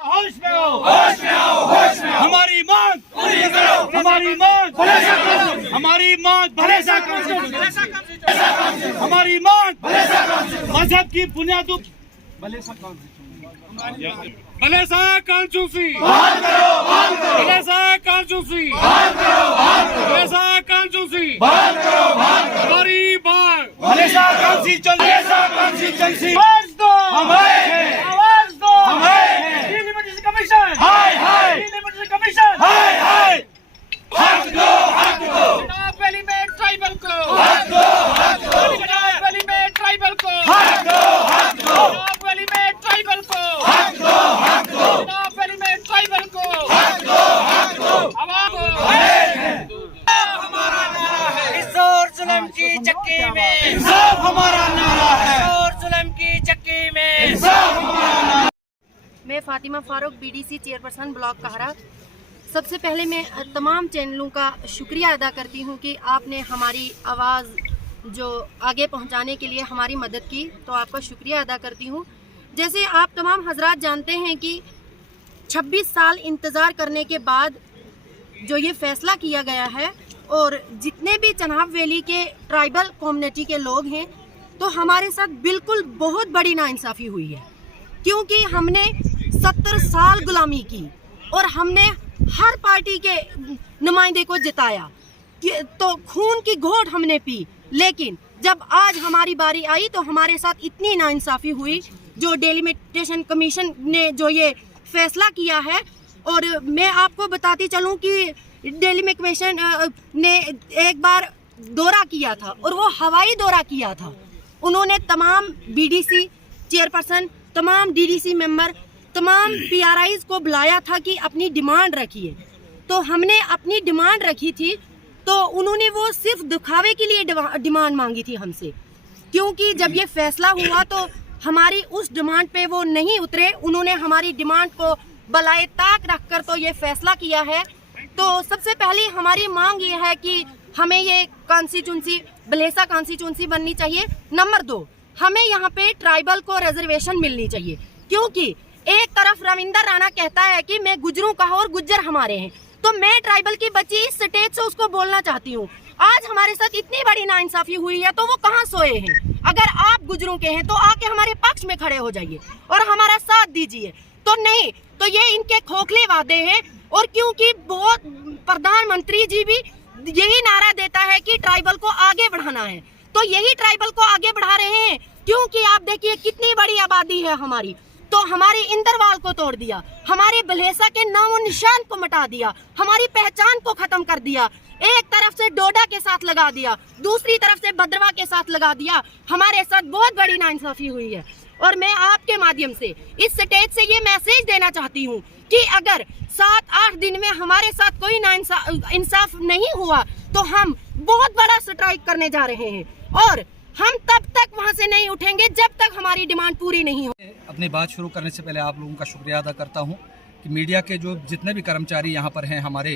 होश में आओ, होश में आओ, होश में आओ। हमारी मांग पूरी करो, हमारी मांग भले सा कानून, हमारी मांग भले सा कानून, हमारी मांग भले सा कानून, मजहब की बुनियादों भले सा कानून, भले सा कानून, बहाल करो, बहाल करो, भले सा कानून, बहाल करो, बहाल करो, भले सा कानून, बहाल करो, बहाल करो, हमारी मांग भले सा कानून, भले सा कानून, आवाज दो, हमारे हैं, आवाज दो, हमारे हैं, कमीशन, हाय हाय, कमीशन, हाय हाय, हक दो, हक दो, जनाब वली में ट्राइबल को, हक दो, हक दो, जनाब वली में ट्राइबल को, हक दो, हक दो, जनाब वली में ट्राइबल को, हक दो, हक दो, जनाब वली में ट्राइबल को, हक दो, हक दो, आवाज हमारा नारा है, इस और जुल्म की चक्की में इंसाफ हमारा नारा है, इस और जुल्म की चक्की में इंसाफ हमारा नारा। मैं Fatima Farooq BDC chairperson block कहरा। सबसे पहले मैं तमाम चैनलों का शुक्रिया अदा करती हूं कि आपने हमारी आवाज़ जो आगे पहुंचाने के लिए हमारी मदद की, तो आपका शुक्रिया अदा करती हूं। जैसे आप तमाम हजरात जानते हैं कि 26 साल इंतज़ार करने के बाद जो ये फ़ैसला किया गया है, और जितने भी चनाब वैली के ट्राइबल कम्युनिटी के लोग हैं, तो हमारे साथ बिल्कुल बहुत बड़ी नाइंसाफ़ी हुई है, क्योंकि हमने 70 साल गुलामी की और हमने हर पार्टी के नुमाइंदे को जिताया, तो खून की घोट हमने पी, लेकिन जब आज हमारी बारी आई तो हमारे साथ इतनी नाइंसाफ़ी हुई। जो डेलिमिटेशन कमीशन ने जो ये फैसला किया है, और मैं आपको बताती चलूं कि डेलिमिटेशन ने एक बार दौरा किया था, और वो हवाई दौरा किया था। उन्होंने तमाम बीडीसी चेयरपर्सन, तमाम डीडीसी मेंबर, तमाम पीआरआईज को बुलाया था कि अपनी डिमांड रखिए। तो हमने अपनी डिमांड रखी थी, तो उन्होंने वो सिर्फ दिखावे के लिए डिमांड मांगी थी हमसे, क्योंकि जब ये फैसला हुआ तो हमारी उस डिमांड पे वो नहीं उतरे। उन्होंने हमारी डिमांड को बलाए ताक रखकर तो ये फैसला किया है। तो सबसे पहले हमारी मांग ये है कि हमें ये कॉन्स्टिट्यूंसी भलेसा कॉन्स्टिट्यूंसी बननी चाहिए। नंबर 2, हमें यहाँ पे ट्राइबल को रिजर्वेशन मिलनी चाहिए, क्योंकि एक तरफ रविंदर राणा कहता है कि मैं गुजरों का और गुज्जर हमारे हैं, तो मैं ट्राइबल की बच्ची इस स्टेज से उसको बोलना चाहती हूँ, आज हमारे साथ इतनी बड़ी नाइंसाफी हुई है तो वो कहाँ सोए हैं। अगर आप गुजरों के हैं तो आके हमारे पक्ष में खड़े हो जाइए और हमारा साथ दीजिए। तो नहीं तो ये इनके खोखले वादे हैं, और क्योंकि बहुत प्रधानमंत्री जी भी यही नारा देता है कि ट्राइबल को आगे बढ़ाना है, तो यही ट्राइबल को आगे बढ़ा रहे हैं। क्योंकि आप देखिए कितनी बड़ी आबादी है हमारी, तो हमारी इंदरवाल को तोड़ दिया, हमारे भलेसा के नामो निशान को मिटा दिया, हमारी पहचान को खत्म कर दिया। एक तरफ से डोडा के साथ लगा दिया, दूसरी तरफ से भद्रवा के साथ लगा दिया। हमारे साथ बहुत बड़ी नाइंसाफी हुई है, और मैं आपके माध्यम से इस स्टेज से ये मैसेज देना चाहती हूँ कि अगर 7-8 दिन में हमारे साथ कोई इंसाफ नहीं हुआ तो हम बहुत बड़ा स्ट्राइक करने जा रहे हैं, और हम तब तक वहां से नहीं उठेंगे जब तक हमारी डिमांड पूरी नहीं हो। अपनी बात शुरू करने से पहले आप लोगों का शुक्रिया अदा करता हूं कि मीडिया के जो जितने भी कर्मचारी यहां पर हैं हमारे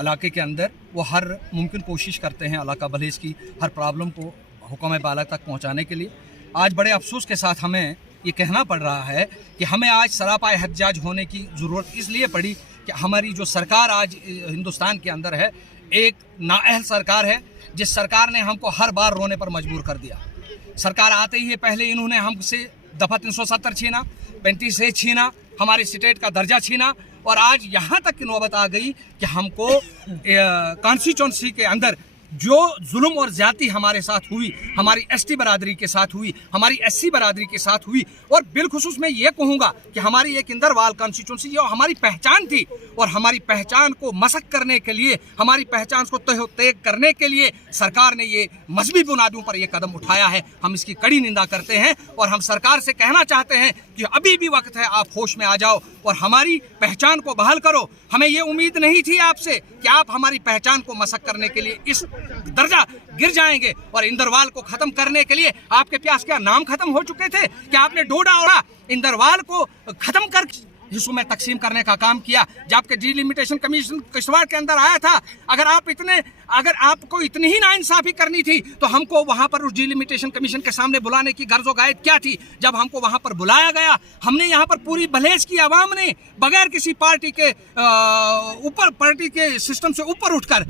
इलाके के अंदर, वो हर मुमकिन कोशिश करते हैं इलाका भलेस की हर प्रॉब्लम को हुक्म बाला तक पहुंचाने के लिए। आज बड़े अफसोस के साथ हमें ये कहना पड़ रहा है कि हमें आज सरापाए हज्जाज होने की ज़रूरत इसलिए पड़ी कि हमारी जो सरकार आज हिंदुस्तान के अंदर है, एक नाअहल सरकार है, जिस सरकार ने हमको हर बार रोने पर मजबूर कर दिया। सरकार आते ही पहले इन्होंने हमसे दफ़ा 370 छीना, 35 से छीना, हमारे स्टेट का दर्जा छीना, और आज यहाँ तक की नौबत आ गई कि हमको कॉन्स्टिट्यूंसी के अंदर जो जुल्म और ज्यादती हमारे साथ हुई, हमारी एसटी बरादरी के साथ हुई, हमारी एससी बरादरी के साथ हुई, और बिलखुसूस मैं ये कहूँगा कि हमारी एक इंदरवाल कॉन्स्टिट्यूंसी जो हमारी पहचान थी, और हमारी पहचान को मसक करने के लिए, हमारी पहचान को तय करने के लिए सरकार ने ये मजहबी बुनियादों पर यह कदम उठाया है। हम इसकी कड़ी निंदा करते हैं, और हम सरकार से कहना चाहते हैं कि अभी भी वक्त है, आप होश में आ जाओ और हमारी पहचान को बहाल करो। हमें ये उम्मीद नहीं थी आपसे कि आप हमारी पहचान को मसक करने के लिए इस दर्जा गिर जाएंगे, और इंदरवाल को खत्म करने के लिए आपके प्यास क्या नाम खत्म हो चुके थे कि आपने डोडा और इंदरवाल को खत्म कर हिस्सों में तकसीम करने का काम किया। जबकि डिलिमिटेशन कमीशन किश्तवाड़ के अंदर आया था, अगर आपको इतनी ही नाइंसाफी करनी थी तो हमको वहां पर उस डिलिमिटेशन कमीशन के सामने बुलाने की गर्ज व गायत क्या थी? जब हमको वहां पर बुलाया गया, हमने यहाँ पर पूरी भलेज की आवाम ने बगैर किसी पार्टी के सिस्टम से ऊपर उठकर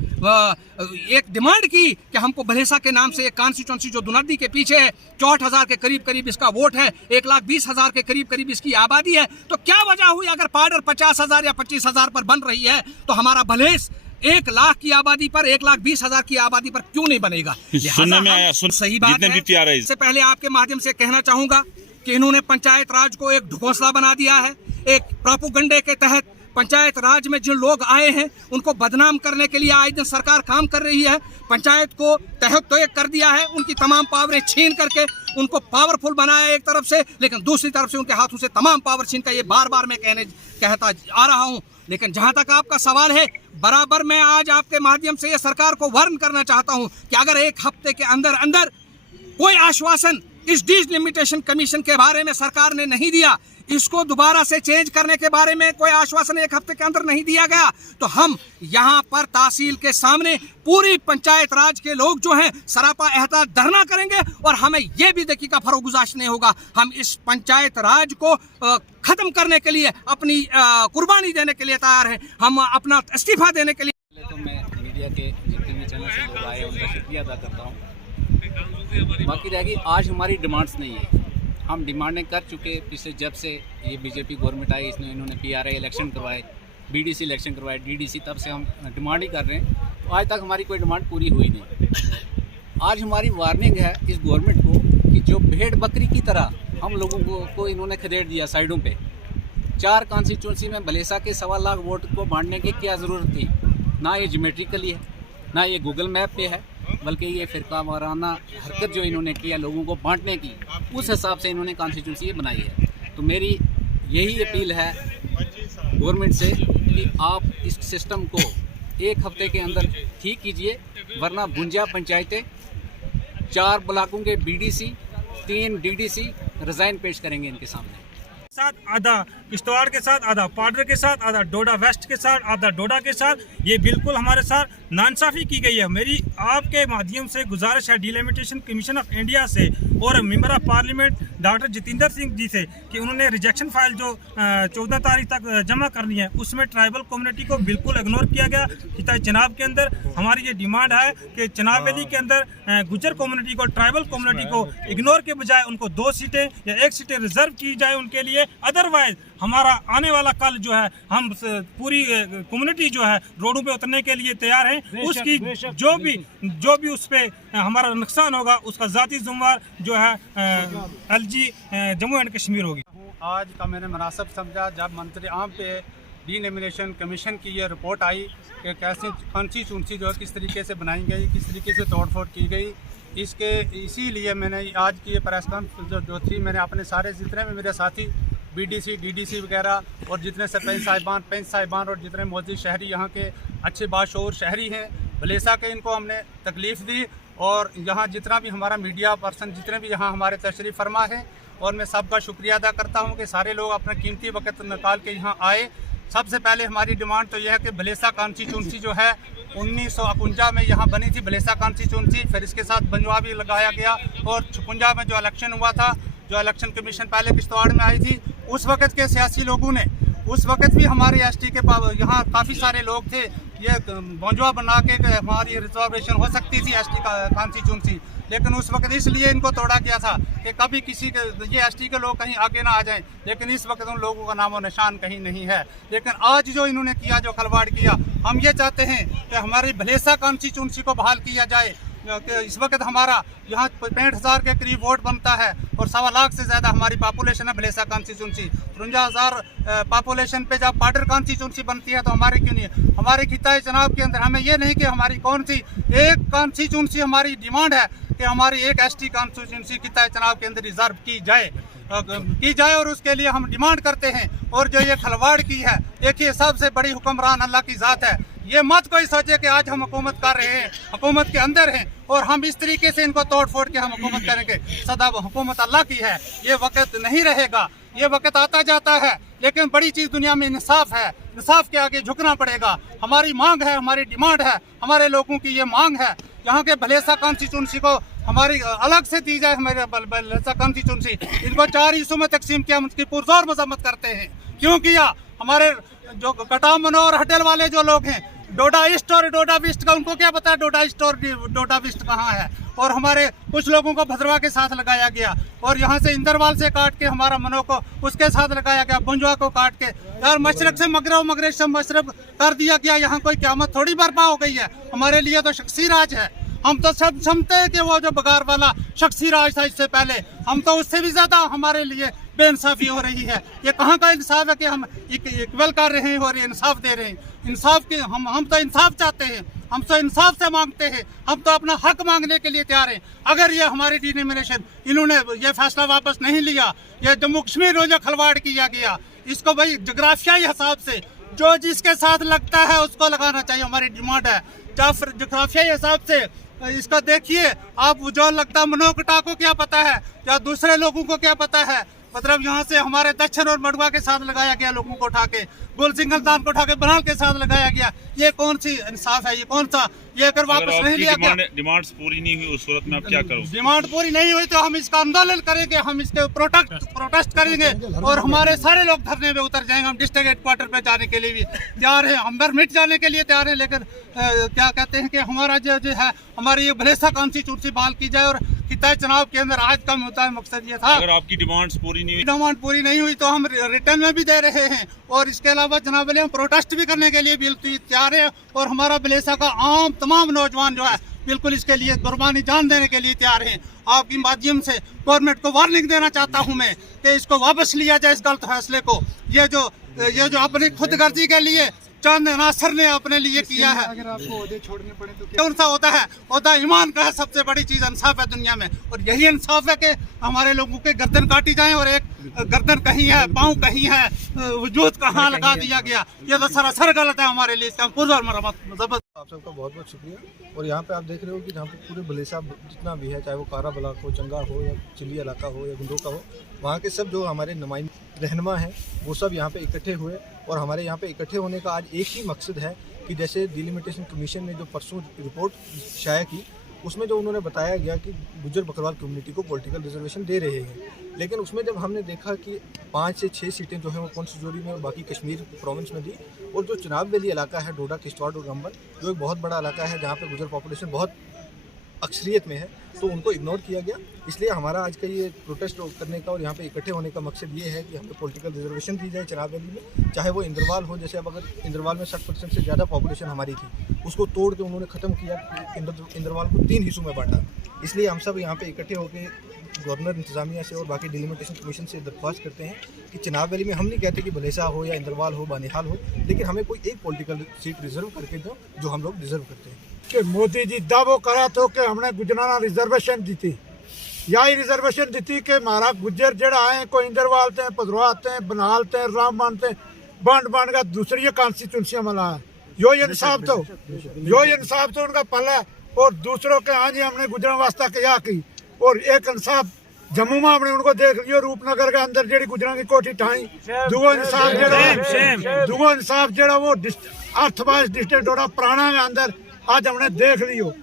एक डिमांड की कि हमको भलेसा के नाम से एक कॉन्स्टिट्यूंसी जो दुनदी के पीछे है, 64,000 के करीब इसका वोट है, 1,20,000 के करीब इसकी आबादी है, तो क्या वजह हुई अगर पार्डर 50,000 या 25,000 पर बन रही है तो हमारा भलेस 1 लाख की आबादी पर, 1,20,000 की आबादी पर क्यों नहीं बनेगा? सुनने में आया, सही बात है। इससे पहले आपके माध्यम से कहना चाहूंगा कि इन्होंने पंचायत राज को एक ढकोसला बना दिया है। एक प्रोपेगेंडे के तहत पंचायत राज में जिन लोग आए हैं उनको बदनाम करने के लिए आए दिन सरकार काम कर रही है। पंचायत को तहत तो एक कर दिया है, उनकी तमाम पावरें छीन करके उनको पावरफुल बनाया एक तरफ से, लेकिन दूसरी तरफ से उनके हाथों से तमाम पावर छीन कर, ये बार बार मैं कहता आ रहा हूं। लेकिन जहां तक आपका सवाल है, बराबर मैं आज आपके माध्यम से ये सरकार को वार्न करना चाहता हूं कि अगर एक हफ्ते के अंदर अंदर कोई आश्वासन इस डिलिमिटेशन कमीशन के बारे में सरकार ने नहीं दिया, इसको दोबारा से चेंज करने के बारे में कोई आश्वासन एक हफ्ते के अंदर नहीं दिया गया, तो हम यहाँ पर तहसील के सामने पूरी पंचायत राज के लोग जो हैं सरापा एहतियात धरना करेंगे। और हमें यह भी देखने का फरोगुजाश नहीं होगा, हम इस पंचायत राज को खत्म करने के लिए अपनी कुर्बानी देने के लिए तैयार हैं, हम अपना इस्तीफा देने के लिए। तो मैं मीडिया के जितने भी चैनल से लोग आए उनका शुक्रिया अदा करता हूँ। बाकी रहेगी आज हमारी डिमांड्स नहीं है, हम डिमांडें कर चुके पिछले जब से ये बीजेपी गवर्नमेंट आई, इन्होंने PRA इलेक्शन करवाए, BDC इलेक्शन करवाए, DDC, तब से हम डिमांड ही कर रहे हैं। तो आज तक हमारी कोई डिमांड पूरी हुई नहीं। आज हमारी वार्निंग है इस गवर्नमेंट को कि जो भेड़ बकरी की तरह हम लोगों को इन्होंने खदेड़ दिया साइडों पे। 4 कॉन्स्टिट्यूंसी में भलेसा के 1.25 लाख वोट को बांटने की क्या ज़रूरत थी? ना ये ज्योमेट्रिकली है, ना ये गूगल मैप पे है, बल्कि ये फिरका वाराना हरकत जो इन्होंने किया लोगों को बांटने की, उस हिसाब से इन्होंने कॉन्स्टिट्यूंसी ये बनाई है। तो मेरी यही अपील है गवर्नमेंट से कि आप इस सिस्टम को 1 हफ्ते के अंदर ठीक कीजिए, वरना भुंजा पंचायतें, 4 ब्लॉकों के BDC, 3 DDC रिज़ाइन पेश करेंगे इनके सामने। साथ आधा किश्तवाड़ के साथ, आधा पाडर के साथ, आधा डोडा वेस्ट के साथ, आधा डोडा के साथ, ये बिल्कुल हमारे साथ नाइंसाफी की गई है। मेरी आपके माध्यम से गुजारिश है डिलिमिटेशन कमीशन ऑफ इंडिया से और member of parliament doctor Jitendra Singh ji से कि उन्होंने रिजेक्शन फाइल जो 14 तारीख तक जमा करनी है, उसमें ट्राइबल कम्युनिटी को बिल्कुल इग्नोर किया गया। कि चुनाव के अंदर हमारी ये डिमांड है कि चुनाव वैली के अंदर गुजर कम्युनिटी को, ट्राइबल कम्युनिटी को इग्नोर के बजाय उनको 2 सीटें या 1 सीटें रिजर्व की जाए उनके लिए। अदरवाइज हमारा आने वाला कल जो है, हम पूरी कम्युनिटी जो है रोडों पे उतरने के लिए तैयार हैं। उसकी जो भी उस पे हमारा नुकसान होगा उसका ज़ाती जिम्मेवार जो है LG जम्मू एंड कश्मीर होगी। आज का मैंने मुनासिब समझा जब मंत्री आम पे डिलिमिटेशन कमीशन की ये रिपोर्ट आई कि कैसे कॉन्स्टिट्यूंसी जो है किस तरीके से बनाई गई, किस तरीके से तोड़फोड़ की गई, इसीलिए मैंने आज की ये प्रेस कॉन्फ्रेंस जो थी, मैंने अपने सारे जितने भी मेरे साथी BDC, DDC वगैरह और जितने सरपंच साहिबान, पंच साहिबान और जितने मौजूद शहरी यहाँ के अच्छे बाशऊर शहरी हैं भलेसा के, इनको हमने तकलीफ़ दी। और यहाँ जितना भी हमारा मीडिया पर्सन जितने भी यहाँ हमारे तशरीफ़ फरमा है, और मैं सबका शुक्रिया अदा करता हूँ कि सारे लोग अपना कीमती वक्त निकाल के यहाँ आए। सबसे पहले हमारी डिमांड तो यह है कि भलेसा कॉन्स्टिट्यूंसी जो है 1951 में यहाँ बनी थी भलेसा कॉन्स्टिट्यूंसी, फिर इसके साथ बंजवा भी लगाया गया। और 56 में जो इलेक्शन हुआ था, जो इलेक्शन कमीशन पहले किश्तवाड़ में आई थी, उस वक्त के सियासी लोगों ने, उस वक्त भी हमारे ST के यहाँ काफ़ी सारे लोग थे, ये बंजवा बना के हमारी रिजर्वेशन हो सकती थी ST का कॉन्स्टिट्यूंसी, लेकिन उस वक्त इसलिए इनको तोड़ा गया था कि कभी किसी के ये ST के लोग कहीं आगे ना आ जाएं। लेकिन इस वक्त उन लोगों का नामो निशान कहीं नहीं है। लेकिन आज जो इन्होंने किया, जो खलवाड़ किया, हम ये चाहते हैं कि हमारी भलेसा कॉन्स्टिट्यूंसी को बहाल किया जाए। कि इस वक्त हमारा यहाँ 65,000 के करीब वोट बनता है और 1.25 लाख से ज़्यादा हमारी पॉपुलेशन है भलेसा कॉन्स्टिट्यूंसी। 53,000 पॉपुलेशन पे जब पाडर कॉन्स्टिट्यूंसी बनती है तो हमारे क्यों नहीं? हमारे खिताए चुनाव के अंदर हमें ये नहीं कि हमारी कौन सी एक कॉन्स्टिट्यूंसी, हमारी डिमांड है कि हमारी एक ST कॉन्स्टिट्यूंसी खिताए चुनाव के अंदर रिजर्व की जाए और उसके लिए हम डिमांड करते हैं। और जो ये खलवाड़ की है, देखिए सबसे बड़ी हुक्मरान अल्लाह की ज़ात है। ये मत कोई सोचे कि आज हम हुकूमत कर रहे हैं, हुकूमत के अंदर हैं और हम इस तरीके से इनको तोड़ फोड़ के हम हुकूमत करेंगे। सदा हुकूमत अल्लाह की है, ये वक्त नहीं रहेगा। ये वक्त आता जाता है, लेकिन बड़ी चीज़ दुनिया में इंसाफ है। इंसाफ के आगे झुकना पड़ेगा। हमारी मांग है, हमारी डिमांड है, हमारे लोगों की ये मांग है। यहाँ के भलेसा कॉन्स्टिट्यूंसी को हमारी अलग से दी जाए। हमारे भलेसा कॉन्स्टिट्यूंसी, इनको 4 हिस्सों में तकसीम किया, हम उसकी पुरजोर मजम्मत करते हैं। क्यों किया? हमारे जो कटाव मनोर होटल वाले जो लोग हैं, डोडा ईस्ट और डोडा वेस्ट का उनको क्या पता है डोडा ईस्ट और डोडा वेस्ट कहाँ है। और हमारे कुछ लोगों को भद्रवा के साथ लगाया गया, और यहाँ से इंदरवाल से काट के हमारा मनो को उसके साथ लगाया गया, बुंजवा को काट के। यार मशरक से मगरब, मगरब से मशरक कर दिया गया। यहाँ कोई क़यामत थोड़ी बर्पा हो गई है। हमारे लिए तो शख्सी राज है। हम तो सब समझते हैं कि वो जो बगार वाला शख्सी राज था इससे पहले, हम तो उससे भी ज़्यादा हमारे लिए बेइंसाफ़ी हो रही है। ये कहाँ का इंसाफ है कि हम इक्वल कर रहे हैं और इंसाफ दे रहे हैं। इंसाफ के हम तो इंसाफ चाहते हैं, हम तो इंसाफ से मांगते हैं, हम तो अपना हक मांगने के लिए तैयार हैं। अगर ये हमारी डिनोमिनेशन, इन्होंने ये फैसला वापस नहीं लिया, ये जम्मू कश्मीर में जो खलवाड़ किया गया, इसको भाई जोग्राफियाई हिसाब से जो जिसके साथ लगता है उसको लगाना चाहिए। हमारी डिमांड है जोग्राफियाई हिसाब से इसका देखिए आप। जो लगता मनोकटा को क्या पता है या दूसरे लोगों को क्या पता है। मतलब यहाँ से हमारे दक्षिण और मडवा के साथ लगाया गया, लोगों को उठा के गुल सिंगलदान को उठा के बनाल के साथ लगाया गया। ये कौन सी इंसाफ है? ये कौन सा? ये अगर वापस नहीं लिया गया, डिमांड्स पूरी नहीं हुई, उस सूरत में आप क्या करोगे? डिमांड पूरी नहीं हुई तो हम इसका आंदोलन करेंगे, हम इसके प्रोटेस्ट करेंगे और हमारे सारे लोग धरने पे उतर जाएंगे। हम डिस्ट्रिक्ट हेडक्वार्टर पे जाने के लिए भी तैयार हैं, हम मिट जाने के लिए तैयार हैं। लेकिन क्या कहते हैं कि हमारा जो है हमारी ये भलेसा कॉन्स्टिट्यूंसी बहाल की जाए और किताब चुनाव के अंदर आज का होता है। मकसद ये था। अगर आपकी डिमांड्स पूरी नहीं हुई, डिमांड पूरी नहीं हुई तो हम रिटर्न में भी दे रहे हैं, और इसके अलावा जनाब हम प्रोटेस्ट भी करने के लिए बिल्कुल तैयार है। और हमारा भलेसा का आम तमाम नौजवान जो है बिल्कुल इसके लिए कुर्बानी जान देने के लिए तैयार हैं। आपके माध्यम से गवर्नमेंट को वार्निंग देना चाहता हूं मैं कि इसको वापस लिया जाए, इस गलत फैसले को। ये जो अपनी खुदगर्जी के लिए चंद नासर ने अपने लिए किया है। अगर आपको ओहदे छोड़ने पड़े तो कौन सा होता है? ओहदा ईमान का है। सबसे बड़ी चीज़ इंसाफ है दुनिया में, और यही इंसाफ है कि हमारे लोगों के गर्दन काटी जाए और एक गर्दन कहीं है, पाँव कहीं है, वजूद कहाँ लगा दिया गया। ये तो सरासर गलत है हमारे लिए। इसका पुरजोर मरम्मत। आप सबका बहुत बहुत शुक्रिया। और यहाँ पे आप देख रहे हो कि जहाँ पे पूरे भलेसा जितना भी है, चाहे वो कारा ब्लॉक हो, चंगा हो या चिल्ली इलाका हो या गुंडो का हो, वहाँ के सब जो हमारे नुमाइंदे रहनुमा हैं वो सब यहाँ पे इकट्ठे हुए। और हमारे यहाँ पे इकट्ठे होने का आज एक ही मकसद है कि जैसे डिलिमिटेशन कमीशन ने जो परसों रिपोर्ट शाया की, उसमें जो उन्होंने बताया गया कि गुज्जर बकरवाल कम्युनिटी को पॉलिटिकल रिजर्वेशन दे रहे हैं, लेकिन उसमें जब हमने देखा कि 5 से 6 सीटें जो हैं वो कॉन्स्टिट्यूंसी में और बाकी कश्मीर प्रोविंस में दी, और जो चुनाव वैली इलाका है डोडा, किश्तवाड़ और रामबन, जो एक बहुत बड़ा इलाका है जहाँ पे गुज्जर पॉपुलेशन बहुत अक्सरियत में है, तो उनको इग्नोर किया गया। इसलिए हमारा आज का ये प्रोटेस्ट करने का और यहाँ पे इकट्ठे होने का मकसद ये है कि हमें पॉलिटिकल रिजर्वेशन दी जाए चुनाव वैली में, चाहे वो इंदरवाल हो। जैसे अब अगर इंदरवाल में 60% से ज़्यादा पॉपुलेशन हमारी थी, उसको तोड़ के उन्होंने ख़त्म किया, इंदरवाल को 3 हिस्सों में बांटा। इसलिए हम सब यहाँ पे इकट्ठे होकर गवर्नर इंतजामिया से और बाकी डिलिमिटेशन कमीशन से दरख्वास्त करते हैं कि चुनाव वैली में हम नहीं कहते कि भलेसा हो या इंदरवाल हो, बानिहाल हो, लेकिन हमें कोई एक पॉलिटिकल सीट रिजर्व करके दो जो हम लोग डिजर्व करते हैं। कि मोदी जी दावो करा तो कि हमने गुजराना रिजर्वेशन दी थी, यही रिजर्वेशन दी थी कि हमारा गुज्जर जड़ा है कोई इंदरवाल ते भद्रवाल ते बनाल ते रामबन ते बंड का दूसरी कॉन्स्टिट्यूंसी मिला है। यो इंसाफ तो उनका पल्ला है। और दूसरों के हाँ जी हमने गुजरन वास्ता क्या की, और एक इंसाफ जम्मू में हमने उनको देख लियो, रूपनगर के अंदर जेडी गुजरान की कोठी ठाई, दुगो इंसाफ जड़ा वो 8 डिस्ट्रिक्ट डोडा पुराना के अंदर आज हमने देख लियो।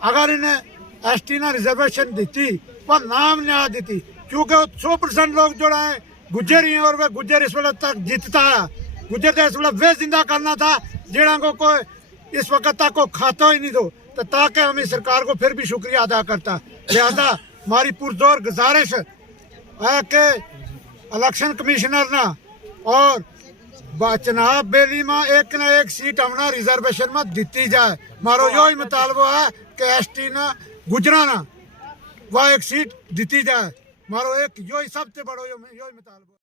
अगर इन्हें एसटी ने रिजर्वेशन दी पर नाम नहीं दी, क्योंकि 100% लोग जो है गुज्जर ही हैं, और वह गुज्जर इस वक्त तक जीतता है। गुज्जर तो इस वक्त वे जिंदा करना था जिन्हों को कोई इस वक्त तक को खाता ही नहीं दो, तो ताकि हमें सरकार को फिर भी शुक्रिया अदा करता। लिहाजा हमारी पुरजोर गुजारिश है कि इलेक्शन कमिश्नर ना और चुनाव वैली में एक न एक सीट हमने रिजर्वेशन में दी जाए। मारो यो ही मुतालबा है कि एसटी ना गुजराना वह एक सीट दी जाए। मारो एक यो ही सबसे बड़ो यो ही मुतालबा।